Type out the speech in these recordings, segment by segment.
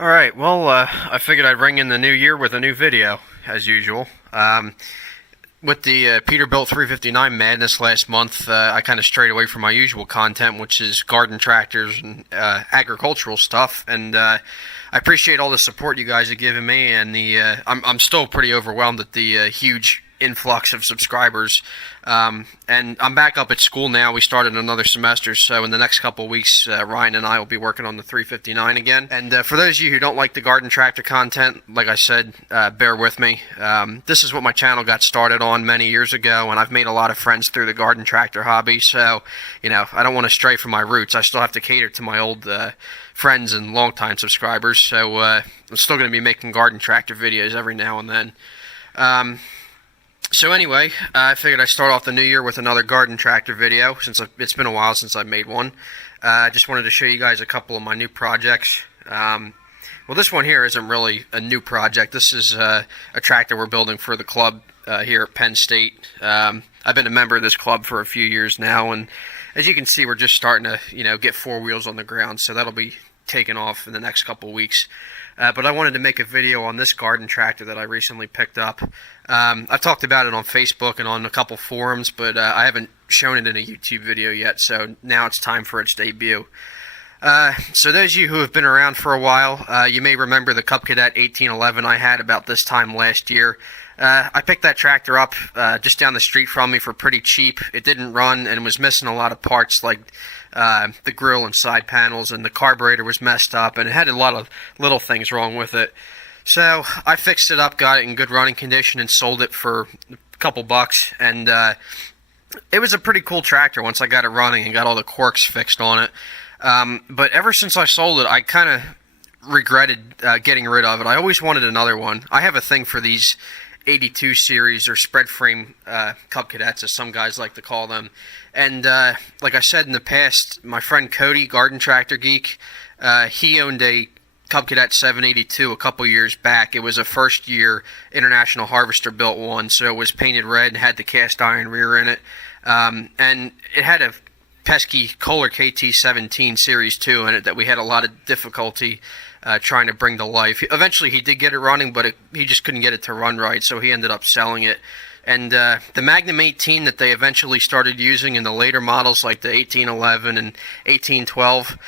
Alright, well, I figured I'd ring in the new year with a new video, as usual. With the Peterbilt 359 madness last month, I kind of strayed away from my usual content, which is garden tractors and agricultural stuff, and I appreciate all the support you guys have given me, and I'm still pretty overwhelmed at the huge influx of subscribers, and I'm back up at school now. We started another semester, so in the next couple of weeks, Ryan and I will be working on the 359 again. And for those of you who don't like the garden tractor content, like I said, bear with me. This is what my channel got started on many years ago, and I've made a lot of friends through the garden tractor hobby, so, you know, I don't want to stray from my roots. I still have to cater to my old friends and longtime subscribers, so I'm still going to be making garden tractor videos every now and then. So anyway, I figured I'd start off the new year with another garden tractor video, since it's been a while since I've made one. I just wanted to show you guys a couple of my new projects. Well, this one here isn't really a new project. This is a tractor we're building for the club here at Penn State. I've been a member of this club for a few years now, and as you can see, we're just starting to, you know, get four wheels on the ground, so that'll be taking off in the next couple weeks. But I wanted to make a video on this garden tractor that I recently picked up. I've talked about it on Facebook and on a couple forums, but I haven't shown it in a YouTube video yet, so now it's time for its debut. So those of you who have been around for a while, you may remember the Cub Cadet 1811 I had about this time last year. I picked that tractor up just down the street from me for pretty cheap. It didn't run and was missing a lot of parts, like the grill and side panels, and the carburetor was messed up, and it had a lot of little things wrong with it. So I fixed it up, got it in good running condition, and sold it for a couple bucks, and it was a pretty cool tractor once I got it running and got all the quirks fixed on it. But ever since I sold it, I kind of regretted getting rid of it. I always wanted another one. I have a thing for these 82 series or spread frame Cub Cadets, as some guys like to call them. And like I said in the past, my friend Cody, Garden Tractor Geek, he owned a Cub Cadet 782 a couple years back. It was a first year International Harvester built one, so it was painted red and had the cast iron rear in it. And it had a pesky Kohler KT17 Series I in it that we had a lot of difficulty trying to bring to life. Eventually he did get it running, but he just couldn't get it to run right, so he ended up selling it. And the Magnum 18 that they eventually started using in the later models, like the 1811 and 1812,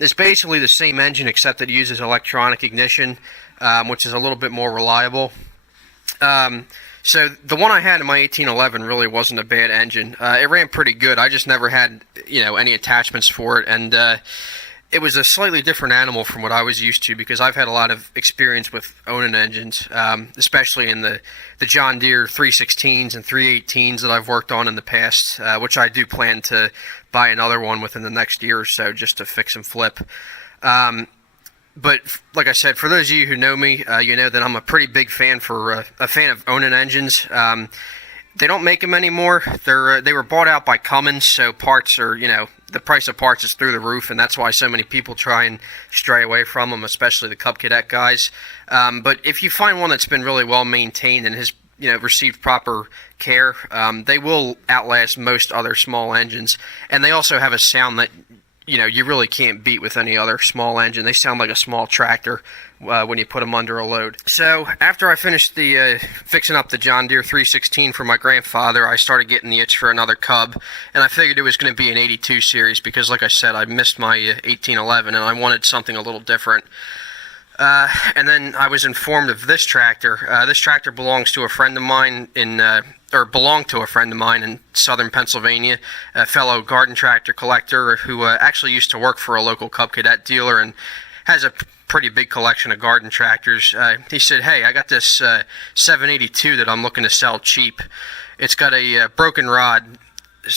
is basically the same engine, except it uses electronic ignition, which is a little bit more reliable. So the one I had in my 1811 really wasn't a bad engine. It ran pretty good. I just never had, you know, any attachments for it, and it was a slightly different animal from what I was used to, because I've had a lot of experience with Onan engines, especially in the John Deere 316s and 318s that I've worked on in the past, which I do plan to buy another one within the next year or so just to fix and flip. But like I said, for those of you who know me, you know that I'm a pretty big fan of Onan engines. They don't make them anymore. They were bought out by Cummins, so parts are, you know, the price of parts is through the roof, and that's why so many people try and stray away from them, especially the Cub Cadet guys. But if you find one that's been really well maintained and has, you know, received proper care, they will outlast most other small engines. And they also have a sound that, you know, you really can't beat with any other small engine. They sound like a small tractor when you put them under a load. So after I finished the fixing up the John Deere 316 for my grandfather, I started getting the itch for another Cub, and I figured it was going to be an 82 series because, like I said, I missed my 1811 and I wanted something a little different. And then I was informed of this tractor. This tractor belongs to a friend of mine belonged to a friend of mine in southern Pennsylvania, a fellow garden tractor collector who actually used to work for a local Cub Cadet dealer and has a pretty big collection of garden tractors. He said, "Hey, I got this 782 that I'm looking to sell cheap. It's got a broken rod,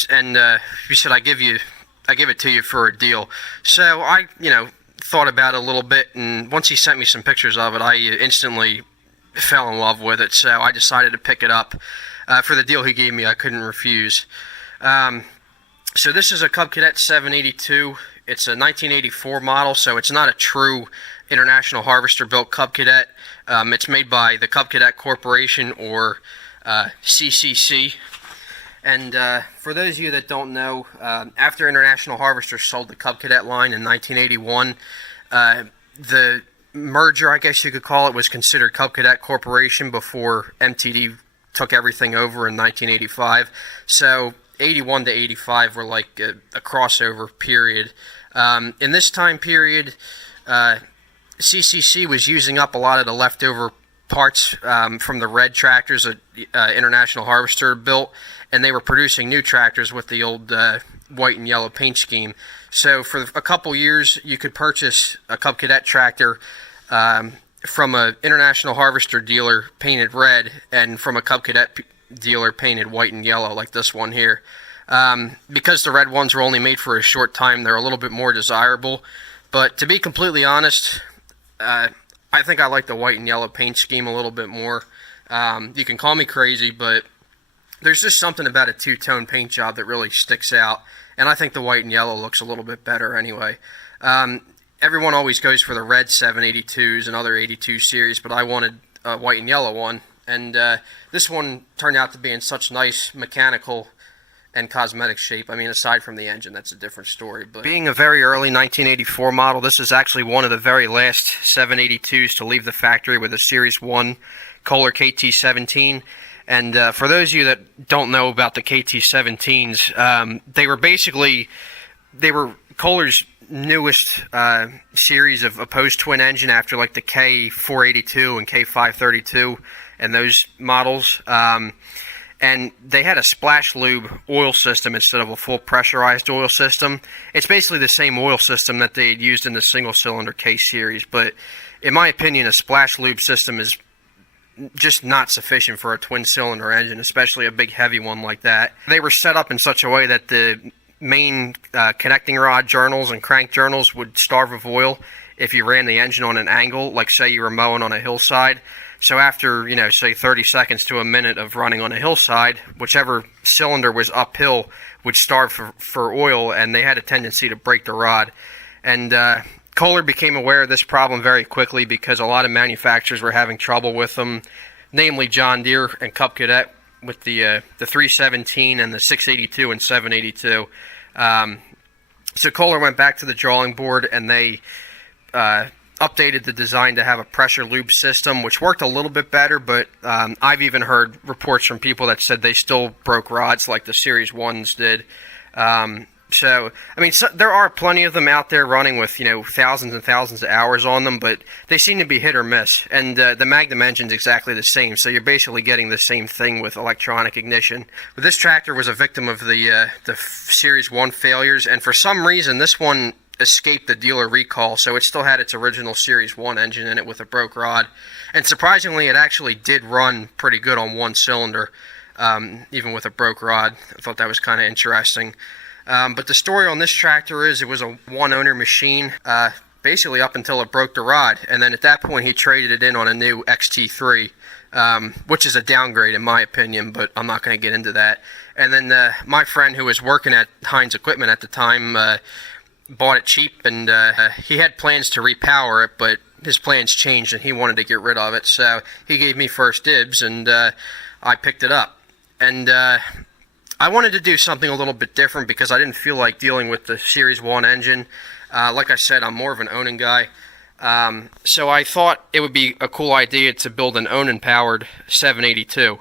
and he said I give it to you for a deal." So I, you know, thought about it a little bit, and once he sent me some pictures of it, I instantly fell in love with it. So I decided to pick it up. For the deal he gave me, I couldn't refuse. So this is a Cub Cadet 782. It's a 1984 model, so it's not a true International Harvester built Cub Cadet. It's made by the Cub Cadet Corporation, or CCC. And for those of you that don't know, after International Harvester sold the Cub Cadet line in 1981, the merger, I guess you could call it, was considered Cub Cadet Corporation before MTD took everything over in 1985. So 81 to 85 were like a crossover period. In this time period, CCC was using up a lot of the leftover parts from the red tractors that International Harvester built, and they were producing new tractors with the old white and yellow paint scheme. So for a couple years, you could purchase a Cub Cadet tractor from an International Harvester dealer painted red, and from a Cub Cadet dealer painted white and yellow, like this one here. Because the red ones were only made for a short time, they're a little bit more desirable. But to be completely honest, I think I like the white and yellow paint scheme a little bit more. You can call me crazy, but there's just something about a two-tone paint job that really sticks out. And I think the white and yellow looks a little bit better anyway. Everyone always goes for the red 782s and other 82 series, but I wanted a white and yellow one. And this one turned out to be in such nice mechanical and cosmetic shape. I mean, aside from the engine, that's a different story. But being a very early 1984 model, this is actually one of the very last 782s to leave the factory with a Series I Kohler KT17. And for those of you that don't know about the KT17s, they were Kohler's newest series of opposed twin engine after like the K482 and K532 and those models. And they had a splash lube oil system instead of a full pressurized oil system. It's basically the same oil system that they had used in the single-cylinder K series, but in my opinion, a splash lube system is just not sufficient for a twin-cylinder engine, especially a big, heavy one like that. They were set up in such a way that the main connecting rod journals and crank journals would starve of oil if you ran the engine on an angle, like say you were mowing on a hillside. So after, say 30 seconds to a minute of running on a hillside, whichever cylinder was uphill would starve for oil, and they had a tendency to break the rod. And Kohler became aware of this problem very quickly because a lot of manufacturers were having trouble with them, namely John Deere and Cub Cadet with the 317 and the 682 and 782. So Kohler went back to the drawing board, and they updated the design to have a pressure lube system, which worked a little bit better, but I've even heard reports from people that said they still broke rods like the Series 1s did. So there are plenty of them out there running with, thousands and thousands of hours on them, but they seem to be hit or miss. And the Magnum engine's exactly the same, so you're basically getting the same thing with electronic ignition. But this tractor was a victim of the Series 1 failures, and for some reason, this one escaped the dealer recall, so it still had its original Series 1 engine in it with a broke rod. And surprisingly, it actually did run pretty good on one cylinder, even with a broke rod. I thought that was kind of interesting. But the story on this tractor is it was a one-owner machine, basically up until it broke the rod. And then at that point, he traded it in on a new XT3, which is a downgrade in my opinion, but I'm not going to get into that. And then my friend who was working at Heinz Equipment at the time bought it cheap, and he had plans to repower it, but his plans changed and he wanted to get rid of it. So he gave me first dibs, and I picked it up. And I wanted to do something a little bit different because I didn't feel like dealing with the Series 1 engine. Like I said, I'm more of an Onan guy. So I thought it would be a cool idea to build an Onan-powered 782.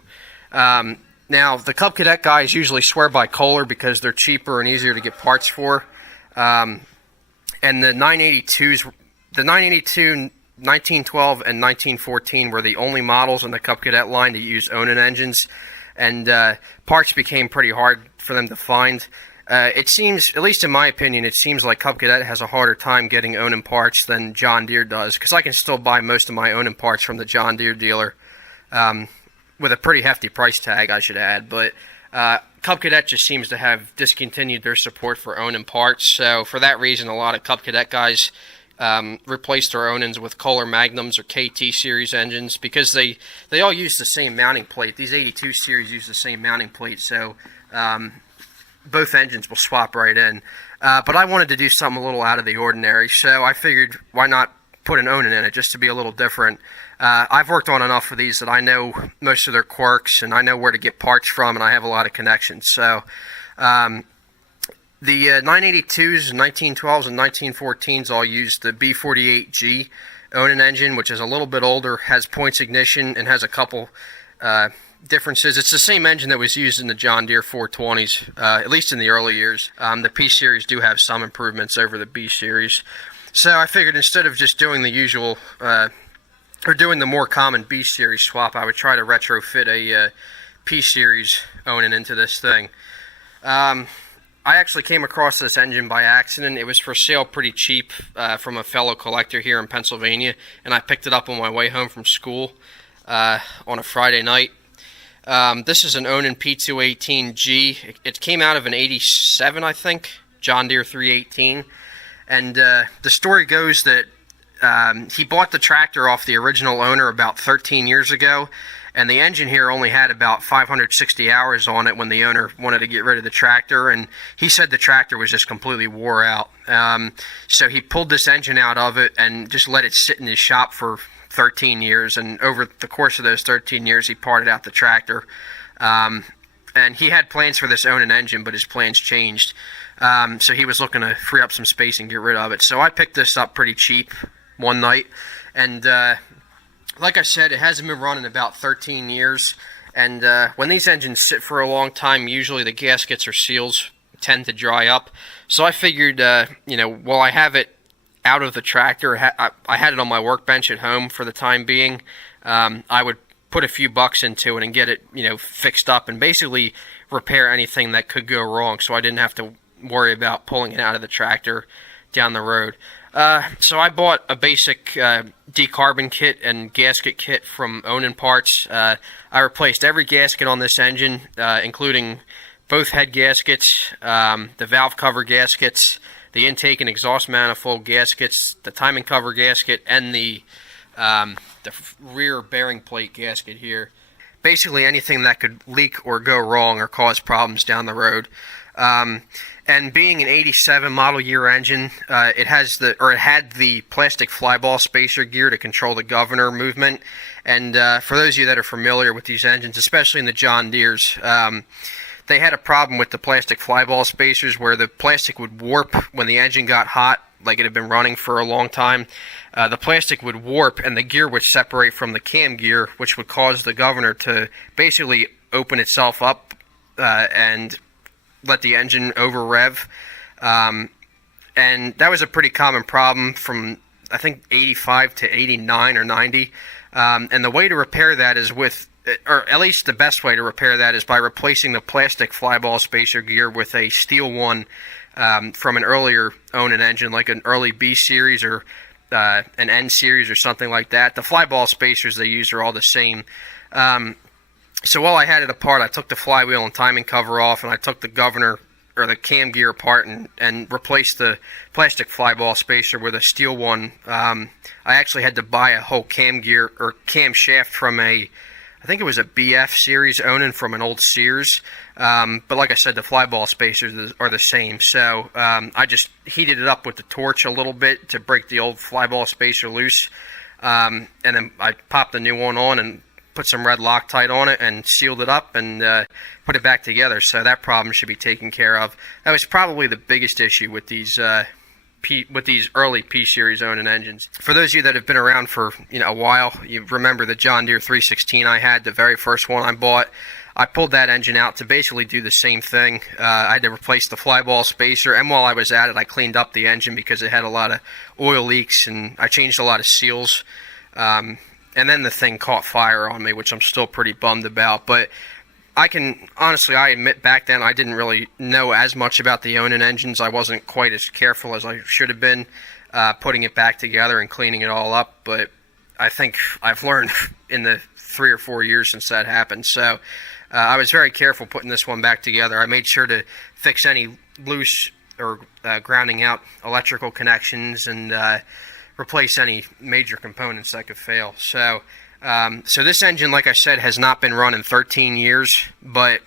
Now, the Cub Cadet guys usually swear by Kohler because they're cheaper and easier to get parts for. And the 982s, the 982, 1912, and 1914 were the only models in the Cub Cadet line to use Onan engines. And parts became pretty hard for them to find. It seems, at least in my opinion, it seems like Cub Cadet has a harder time getting Onan parts than John Deere does, because I can still buy most of my Onan parts from the John Deere dealer with a pretty hefty price tag, I should add. But Cub Cadet just seems to have discontinued their support for Onan parts, so for that reason, a lot of Cub Cadet guys replaced their Onans with Kohler Magnums or KT series engines because they all use the same mounting plate. These 82 series use the same mounting plate, so both engines will swap right in. But I wanted to do something a little out of the ordinary, so I figured why not put an Onan in it just to be a little different. I've worked on enough of these that I know most of their quirks, and I know where to get parts from, and I have a lot of connections. So The 982s, 1912s, and 1914s all use the B48G Onan engine, which is a little bit older, has points ignition, and has a couple differences. It's the same engine that was used in the John Deere 420s, at least in the early years. The P Series do have some improvements over the B Series. So I figured instead of just doing the usual, or doing the more common B Series swap, I would try to retrofit a P Series Onan into this thing. I actually came across this engine by accident. It was for sale pretty cheap from a fellow collector here in Pennsylvania, and I picked it up on my way home from school on a Friday night. This is an Onan P218G. It came out of an 87, I think, John Deere 318. And the story goes that he bought the tractor off the original owner about 13 years ago, and the engine here only had about 560 hours on it when the owner wanted to get rid of the tractor, and he said the tractor was just completely wore out. So he pulled this engine out of it and just let it sit in his shop for 13 years, and over the course of those 13 years he parted out the tractor. And he had plans for this Onan engine, but his plans changed. So he was looking to free up some space and get rid of it. So I picked this up pretty cheap one night, and like I said, it hasn't been running about 13 years, and when these engines sit for a long time, usually the gaskets or seals tend to dry up. So I figured, while I have it out of the tractor, I had it on my workbench at home for the time being, I would put a few bucks into it and get it, fixed up and basically repair anything that could go wrong, so I didn't have to worry about pulling it out of the tractor down the road. So I bought a basic decarbon kit and gasket kit from Onan Parts. I replaced every gasket on this engine, including both head gaskets, the valve cover gaskets, the intake and exhaust manifold gaskets, the timing cover gasket, and the rear bearing plate gasket here. Basically anything that could leak or go wrong or cause problems down the road. And being an 87 model year engine, it had the plastic flyball spacer gear to control the governor movement. And for those of you that are familiar with these engines, especially in the John Deeres, they had a problem with the plastic flyball spacers where the plastic would warp when the engine got hot, like it had been running for a long time. The plastic would warp and the gear would separate from the cam gear, which would cause the governor to basically open itself up and let the engine over rev, and that was a pretty common problem from I think 85 to 89 or 90, and the way to repair that is or at least the best way to repair that is by replacing the plastic flyball spacer gear with a steel one from an earlier Onan engine, like an early B series or an N series or something like that. The flyball spacers they use are all the same. So while I had it apart, I took the flywheel and timing cover off, and I took the governor or the cam gear apart and replaced the plastic flyball spacer with a steel one. I actually had to buy a whole cam gear or cam shaft from I think it was a BF series Onan from an old Sears. But like I said, the flyball spacers are the same. So I just heated it up with the torch a little bit to break the old flyball spacer loose, and then I popped the new one on and put some red Loctite on it and sealed it up and put it back together, so that problem should be taken care of. That was probably the biggest issue with these early P Series Onan engines. For those of you that have been around for a while, you remember the John Deere 316 I had, the very first one I bought. I pulled that engine out to basically do the same thing. I had to replace the flyball spacer, and while I was at it, I cleaned up the engine because it had a lot of oil leaks, and I changed a lot of seals. And then the thing caught fire on me, which I'm still pretty bummed about. But I admit back then I didn't really know as much about the Onan engines. I wasn't quite as careful as I should have been putting it back together and cleaning it all up. But I think I've learned in the 3 or 4 years since that happened. So I was very careful putting this one back together. I made sure to fix any loose or grounding out electrical connections and replace any major components that could fail. So this engine, like I said, has not been run in 13 years, but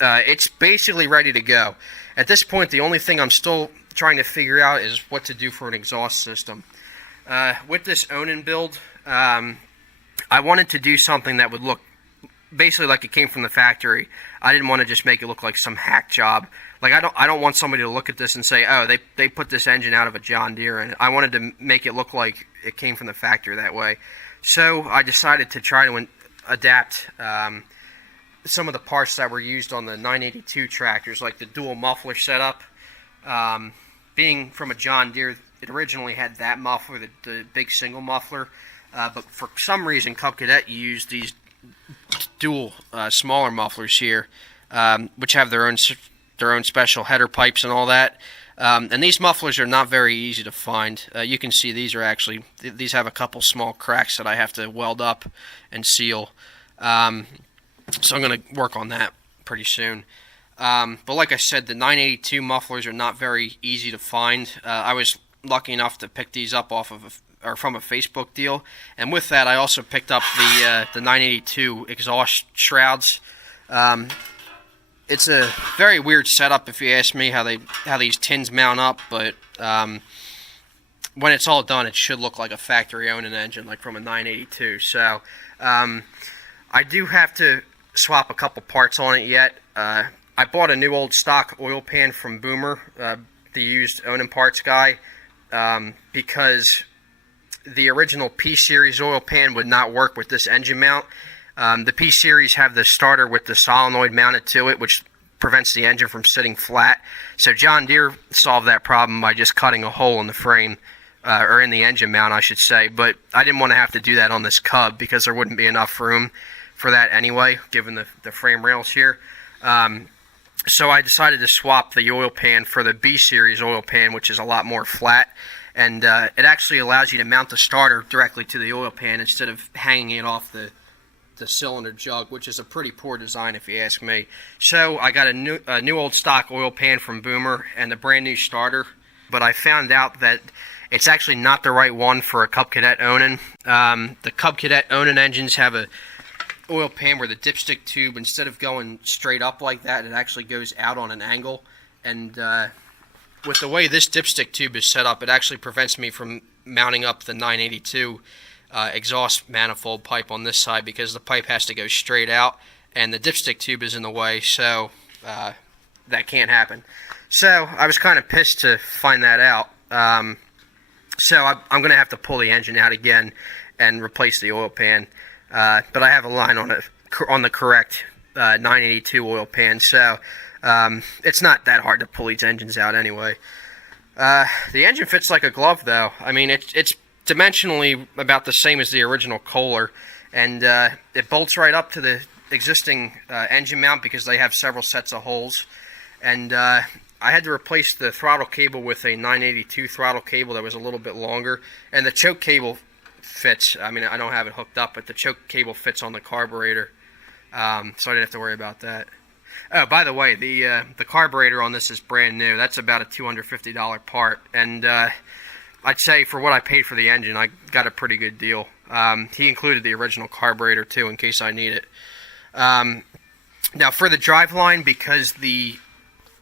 it's basically ready to go. At this point, the only thing I'm still trying to figure out is what to do for an exhaust system. With this Onan build, I wanted to do something that would look basically like it came from the factory. I didn't want to just make it look like some hack job. Like I don't want somebody to look at this and say, oh, they put this engine out of a John Deere in it. I wanted to make it look like it came from the factory that way. So I decided to try to adapt some of the parts that were used on the 982 tractors, like the dual muffler setup. Being from a John Deere, it originally had that muffler, the big single muffler, but for some reason Cub Cadet used these dual smaller mufflers here, which have their own special header pipes and all that. And these mufflers are not very easy to find. You can see these have a couple small cracks that I have to weld up and seal. So I'm going to work on that pretty soon. But like I said, the 982 mufflers are not very easy to find. I was lucky enough to pick these up from a Facebook deal, and with that I also picked up the 982 exhaust shrouds. It's a very weird setup if you ask me, how these tins mount up, but when it's all done it should look like a factory Onan engine, like from a 982. So I do have to swap a couple parts on it yet. I bought a new old stock oil pan from Boomer, the used Onan parts guy, because the original P-Series oil pan would not work with this engine mount. The P-Series have the starter with the solenoid mounted to it, which prevents the engine from sitting flat. So John Deere solved that problem by just cutting a hole in the frame, or in the engine mount, I should say. But I didn't want to have to do that on this Cub because there wouldn't be enough room for that anyway, given the frame rails here. So I decided to swap the oil pan for the B-Series oil pan, which is a lot more flat. And it actually allows you to mount the starter directly to the oil pan instead of hanging it off the cylinder jug, which is a pretty poor design if you ask me. So I got a new old stock oil pan from Boomer and a brand new starter, but I found out that it's actually not the right one for a Cub Cadet Onan. The Cub Cadet Onan engines have a oil pan where the dipstick tube, instead of going straight up like that, it actually goes out on an angle. And with the way this dipstick tube is set up, it actually prevents me from mounting up the 982 exhaust manifold pipe on this side, because the pipe has to go straight out and the dipstick tube is in the way, so that can't happen. So I was kind of pissed to find that out. So I'm going to have to pull the engine out again and replace the oil pan. But I have a line on the correct 982 oil pan, so it's not that hard to pull these engines out anyway. The engine fits like a glove, though. I mean, it's dimensionally about the same as the original Kohler, and it bolts right up to the existing engine mount because they have several sets of holes. And I had to replace the throttle cable with a 982 throttle cable that was a little bit longer, and the choke cable fits. I mean, I don't have it hooked up, but the choke cable fits on the carburetor, so I didn't have to worry about that. Oh, by the way, the carburetor on this is brand new. That's about a $250 part, and I'd say for what I paid for the engine, I got a pretty good deal. He included the original carburetor too, in case I need it. Now for the driveline, because the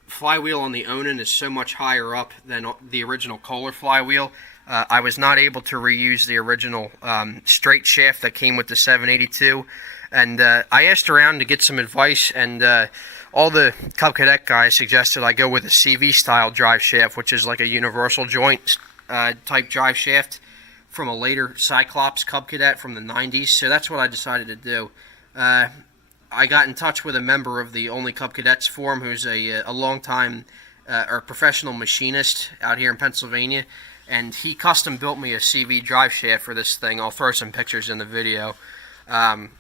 flywheel on the Onan is so much higher up than the original Kohler flywheel, I was not able to reuse the original straight shaft that came with the 782. And I asked around to get some advice, and all the Cub Cadet guys suggested I go with a CV style drive shaft, which is like a universal joint type drive shaft from a later Cyclops Cub Cadet from the 90s. So that's what I decided to do. I got in touch with a member of the Only Cub Cadets forum, who's a long-time or professional machinist out here in Pennsylvania, and he custom built me a CV drive shaft for this thing. I'll throw some pictures in the video. And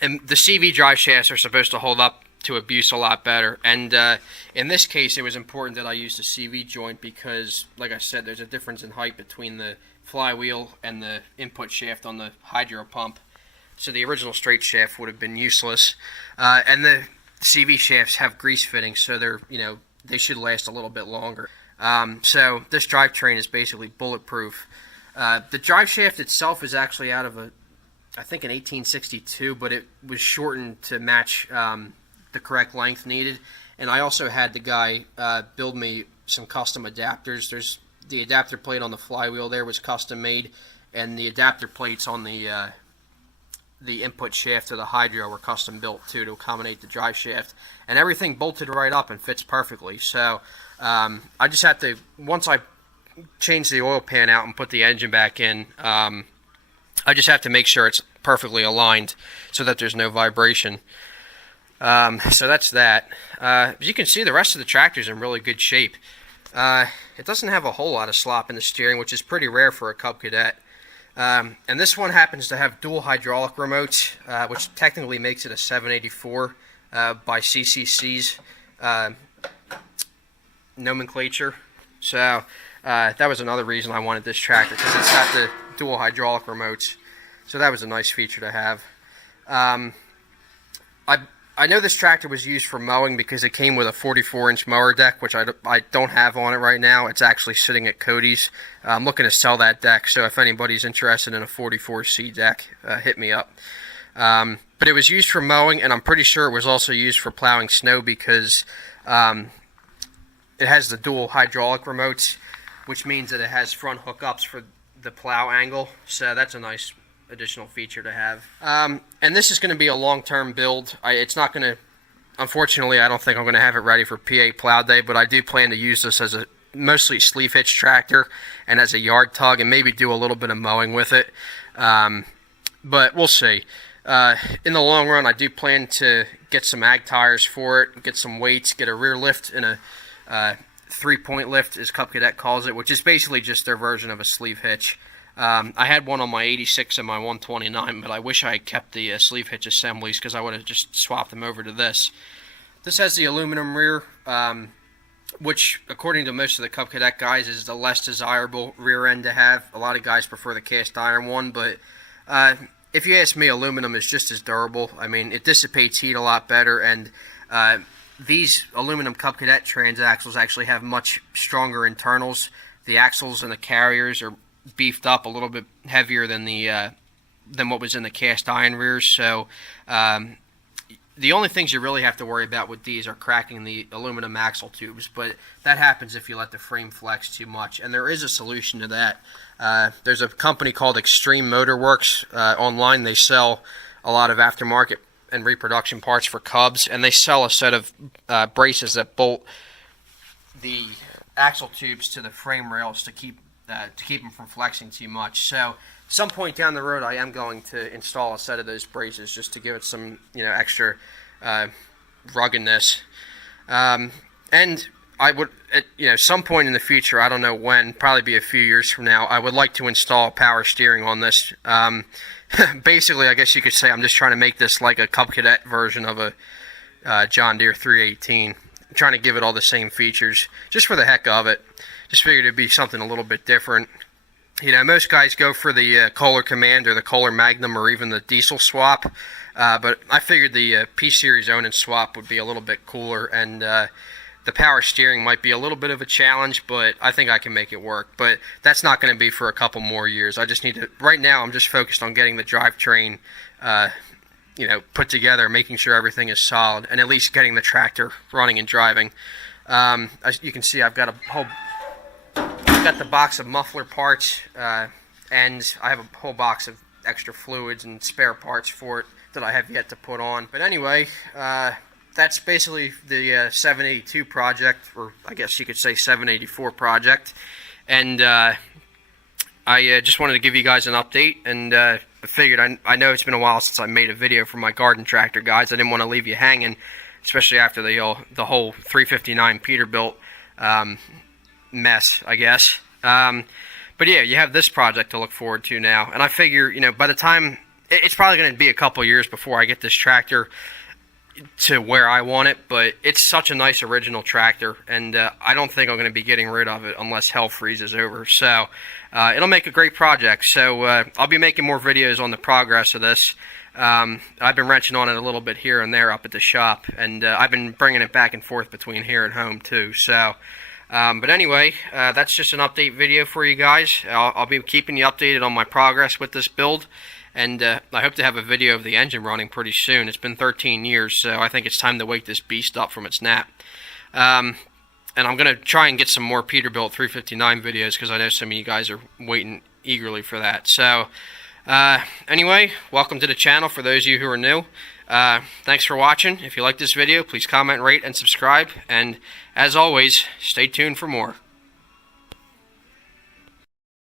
the CV drive shafts are supposed to hold up to abuse a lot better. And in this case, it was important that I used a CV joint because, like I said, there's a difference in height between the flywheel and the input shaft on the hydro pump. So the original straight shaft would have been useless. And the CV shafts have grease fittings, so they should last a little bit longer. So this drivetrain is basically bulletproof. The drive shaft itself is actually out of I think an 1862, but it was shortened to match the correct length needed. And I also had the guy build me some custom adapters. There's the adapter plate on the flywheel there was custom made, and the adapter plates on the the input shaft to the hydro were custom built too to accommodate the drive shaft, and everything bolted right up and fits perfectly. So I just have to, once I change the oil pan out and put the engine back in, I just have to make sure it's perfectly aligned so that there's no vibration. So that's that. As you can see, the rest of the tractor's in really good shape. It doesn't have a whole lot of slop in the steering, which is pretty rare for a Cub Cadet. And this one happens to have dual hydraulic remotes, which technically makes it a 784 by CCC's nomenclature. So that was another reason I wanted this tractor, because it's got the dual hydraulic remotes. So that was a nice feature to have. I know this tractor was used for mowing because it came with a 44-inch mower deck, which I don't have on it right now. It's actually sitting at Cody's. I'm looking to sell that deck, so if anybody's interested in a 44C deck, hit me up. But it was used for mowing, and I'm pretty sure it was also used for plowing snow because it has the dual hydraulic remotes, which means that it has front hookups for the plow angle. So that's a nice additional feature to have. And this is going to be a long-term build. It's not going to, unfortunately, I don't think I'm going to have it ready for PA Plow Day, but I do plan to use this as a mostly sleeve hitch tractor and as a yard tug, and maybe do a little bit of mowing with it. But we'll see. In the long run, I do plan to get some ag tires for it, get some weights, get a rear lift and a 3-point lift, as Cub Cadet calls it, which is basically just their version of a sleeve hitch. I had one on my 86 and my 129, but I wish I had kept the sleeve hitch assemblies because I would have just swapped them over to this. This has the aluminum rear, which, according to most of the Cub Cadet guys, is the less desirable rear end to have. A lot of guys prefer the cast iron one, but if you ask me, aluminum is just as durable. I mean, it dissipates heat a lot better, and these aluminum Cub Cadet transaxles actually have much stronger internals. The axles and the carriers are beefed up a little bit heavier than what was in the cast iron rears. So the only things you really have to worry about with these are cracking the aluminum axle tubes, but that happens if you let the frame flex too much, and there is a solution to that. There's a company called Extreme Motor Works online. They sell a lot of aftermarket and reproduction parts for Cubs, and they sell a set of braces that bolt the axle tubes to the frame rails to keep them from flexing too much. So at some point down the road, I am going to install a set of those braces just to give it some, extra ruggedness. And I would, at some point in the future, I don't know when, probably be a few years from now, I would like to install power steering on this. Basically, I guess you could say I'm just trying to make this like a Cub Cadet version of a John Deere 318. I'm trying to give it all the same features, just for the heck of it. Just figured it'd be something a little bit different. Most guys go for the Kohler Command or the Kohler Magnum or even the diesel swap, but I figured the P-Series Onan swap would be a little bit cooler, and the power steering might be a little bit of a challenge, but I think I can make it work. But that's not going to be for a couple more years. I just need to, right now I'm just focused on getting the drivetrain put together, making sure everything is solid, and at least getting the tractor running and driving. As you can see, I've got the box of muffler parts, and I have a whole box of extra fluids and spare parts for it that I have yet to put on. But anyway, that's basically the 782 project, or I guess you could say 784 project. And I just wanted to give you guys an update, and I figured I know it's been a while since I made a video for my garden tractor, guys. I didn't want to leave you hanging, especially after the whole 359 Peterbilt mess, I guess. But yeah, you have this project to look forward to now, and I figure, by the time, it's probably going to be a couple years before I get this tractor to where I want it, but it's such a nice original tractor, and I don't think I'm going to be getting rid of it unless hell freezes over. So it'll make a great project. So I'll be making more videos on the progress of this. I've been wrenching on it a little bit here and there up at the shop, and I've been bringing it back and forth between here and home too. So but anyway, that's just an update video for you guys. I'll be keeping you updated on my progress with this build, and I hope to have a video of the engine running pretty soon. It's been 13 years, so I think it's time to wake this beast up from its nap. And I'm going to try and get some more Peterbilt 359 videos, because I know some of you guys are waiting eagerly for that. So Anyway, welcome to the channel for those of you who are new. Thanks for watching. If you like this video, please comment, rate, and subscribe. And as always, stay tuned for more.